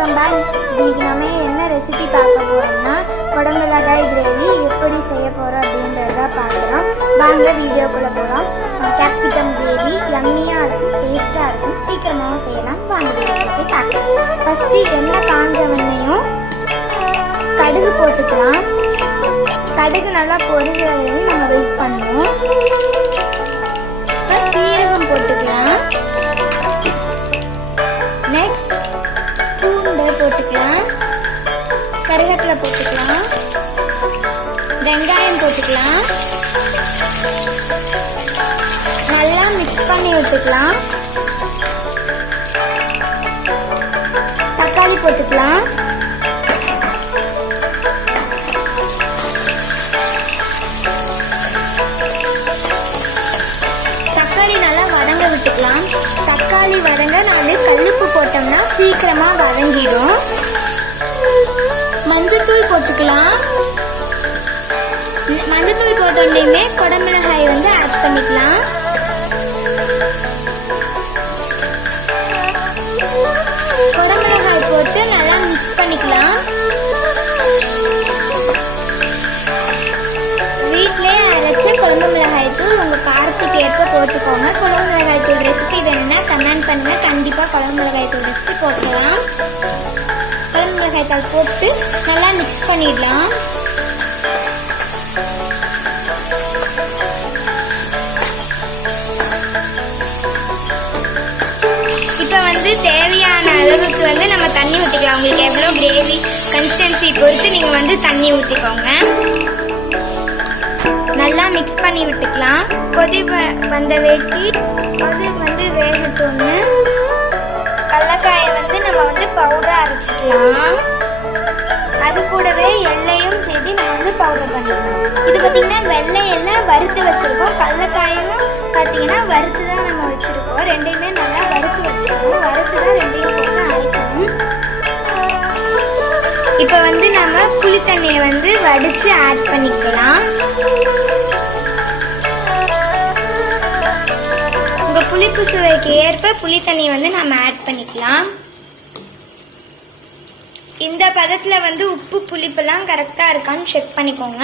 Welcome back. இன்னைக்கு நம்ம என்ன ரெசிபி பார்க்க போகிறோம்னா குடமிளகாய் கிரேவி எப்படி செய்ய போகிறோம் அப்படின்றத பார்க்கலாம். வாங்க வீடியோக்குள்ளே போகலாம். கேப்சிகம் கிரேவி யம்மியாக இருக்கும், டேஸ்ட்டாக இருக்கும், சீக்கிரமாகவும் செய்யலாம். வாங்க வீடியோக்கு பார்க்கலாம். ஃபஸ்ட்டு எண்ணெய் காஞ்ச வெண்ணையும் கடுகு போட்டுக்கலாம். கடுகு நல்லா பொரிஞ்சதையும் நம்ம வெயிட் பண்ணுவோம். சீரகம் போட்டுக்கலாம். நெக்ஸ்ட் பூண்டை போட்டுக்கலாம். கருவேப்பிலை போட்டுக்கலாம். வெங்காயம் போட்டுக்கலாம். நல்லா மிக்ஸ் பண்ணி விட்டுக்கலாம். தக்காளி போட்டுக்கலாம். விட்டுக்கலாம். தக்காளி வதங்க நான் கல்லுப்பு போட்டோம்னா சீக்கிரமா வதங்கிடும். மஞ்சத்தூள் போட்டுக்கலாம். மஞ்சத்தூள் போட்டோன்னே குடமிளகாய் ஆட் பண்ணிக்கலாம். குடமிளகாய் போட்டு நல்லா மிக்ஸ் பண்ணிக்கலாம். வீட்டிலே அரைச்ச குழம்பு மிளகாய் தூள் உங்க காரத்துக்கு ஏற்ப போட்டுக்கோங்க. குழம்பு மிளகாய் தூள் ரெசிபி வேணும்னா கமெண்ட் பண்ணுங்க. கண்டிப்பா குழம்பு மிளகாய் தூள் ரெசிபி போட்டுக்கலாம். குழம்பு மிளகாய் தூள் போட்டு நல்லா மிக்ஸ் பண்ணிடலாம். இப்ப தேவையான அளவுக்கு நம்ம தண்ணி ஊற்றிக்கலாம். உங்களுக்கு எவ்வளோ கிரேவி கன்சிஸ்டன்சி பொறுத்து நீங்க தண்ணி ஊற்றிக்கோங்க. நல்லா மிக்ஸ் பண்ணி விட்டுக்கலாம். கொதி வந்த வேட்டி கொதி வேகட்டோன்னு கடலக்காயை நம்ம பவுடர் அரைச்சிக்கலாம். அது கூடவே எண்ணெயும் சேர்த்து நம்ம பவுடர் பண்ணிக்கலாம். இது பார்த்தீங்கன்னா வெள்ளை எண்ணெய் வறுத்து வச்சிருக்கோம். கடலக்காயும் பார்த்தீங்கன்னா வறுத்து தான் நம்ம வச்சிருக்கோம். ரெண்டையுமே நல்லா வறுத்து வச்சிருக்கோம். வறுத்து தான் ரெண்டையும் போட்டு அரைக்கணும். இப்போ நம்ம புளி தண்ணியை வடிச்சு ஆட் பண்ணிக்கலாம். உங்க புளிப்பு சுவைக்கு ஏற்ப புளி தண்ணியை நம்ம ஆட் பண்ணிக்கலாம். இந்த பதத்துல உப்பு புளிப்பெல்லாம் கரெக்டா இருக்கான்னு செக் பண்ணிக்கோங்க.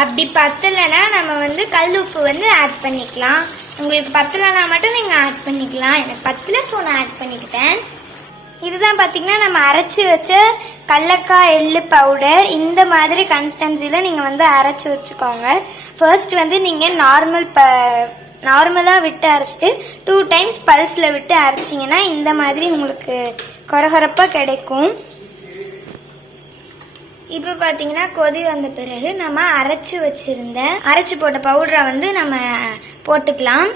அப்படி பத்தலைன்னா நம்ம கல் உப்பு ஆட் பண்ணிக்கலாம். உங்களுக்கு பத்தலைன்னா மட்டும் நீங்க ஆட் பண்ணிக்கலாம். எனக்கு பத்தல, ஸோ நான் ஆட் பண்ணிக்கிட்டேன். இதுதான் பார்த்தீங்கன்னா நம்ம அரைச்சி வச்ச கடலக்காய் எள்ளு பவுடர். இந்த மாதிரி கன்சிஸ்டன்சியில் நீங்கள் அரைச்சி வச்சுக்கோங்க. ஃபர்ஸ்ட் நீங்கள் நார்மலாக விட்டு அரைச்சிட்டு 2 டைம்ஸ் பல்ஸில் விட்டு அரைச்சிங்கன்னா இந்த மாதிரி உங்களுக்கு கொரகொரப்பாக கிடைக்கும். இப்போ பார்த்தீங்கன்னா கொதி வந்த பிறகு நம்ம அரைச்சி போட்ட பவுடரை நம்ம போட்டுக்கலாம்.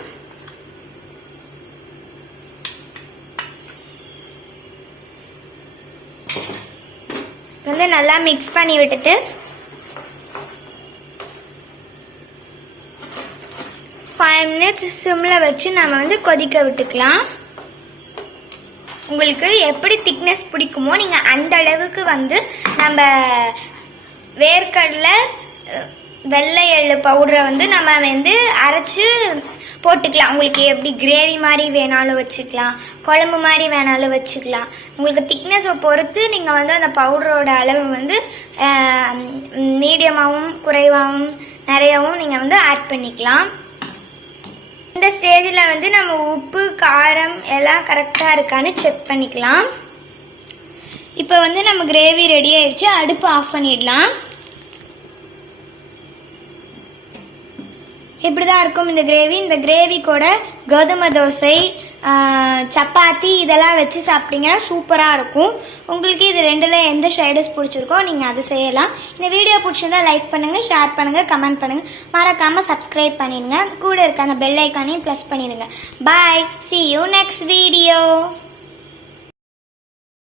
நல்லா மிக்ஸ் பண்ணி விட்டுட்டு 5 மினிட்ஸ் சிம்ல வச்சு நம்ம கொதிக்க விட்டுக்கலாம். உங்களுக்கு எப்படி திக்னஸ் பிடிக்குமோ நீங்க அந்த அளவுக்கு நம்ம வேர்க்கடலை வெள்ளை எள்ளு பவுடரை நம்ம அரைச்சு போட்டுக்கலாம். உங்களுக்கு எப்படி கிரேவி மாதிரி வேணாலும் வச்சுக்கலாம், குழம்பு மாதிரி வேணாலும் வச்சுக்கலாம். உங்களுக்கு திக்னஸை பொறுத்து நீங்கள் அந்த பவுடரோட அளவு மீடியமாகவும் குறைவாகவும் நிறையவும் நீங்கள் ஆட் பண்ணிக்கலாம். இந்த ஸ்டேஜில் நம்ம உப்பு காரம் எல்லாம் கரெக்டாக இருக்கான்னு செக் பண்ணிக்கலாம். இப்போ நம்ம கிரேவி ரெடி ஆயிடுச்சு. அடுப்பு ஆஃப் பண்ணிடலாம். இப்படிதான் இருக்கும் இந்த கிரேவி. இந்த கிரேவி கூட கோதுமை தோசை, சப்பாத்தி இதெல்லாம் வச்சு சாப்பிட்டீங்கன்னா சூப்பராக இருக்கும். உங்களுக்கு இது ரெண்டுல எந்த ஷைடஸ் பிடிச்சிருக்கோ நீங்கள் அதை செய்யலாம். இந்த வீடியோ பிடிச்சிருந்தா லைக் பண்ணுங்கள், ஷேர் பண்ணுங்கள், கமெண்ட் பண்ணுங்கள். மறக்காமல் சப்ஸ்கிரைப் பண்ணிடுங்க. கூட இருக்க அந்த பெல் ஐக்கானையும் ப்ளஸ் பண்ணிடுங்க. பாய், see you next video.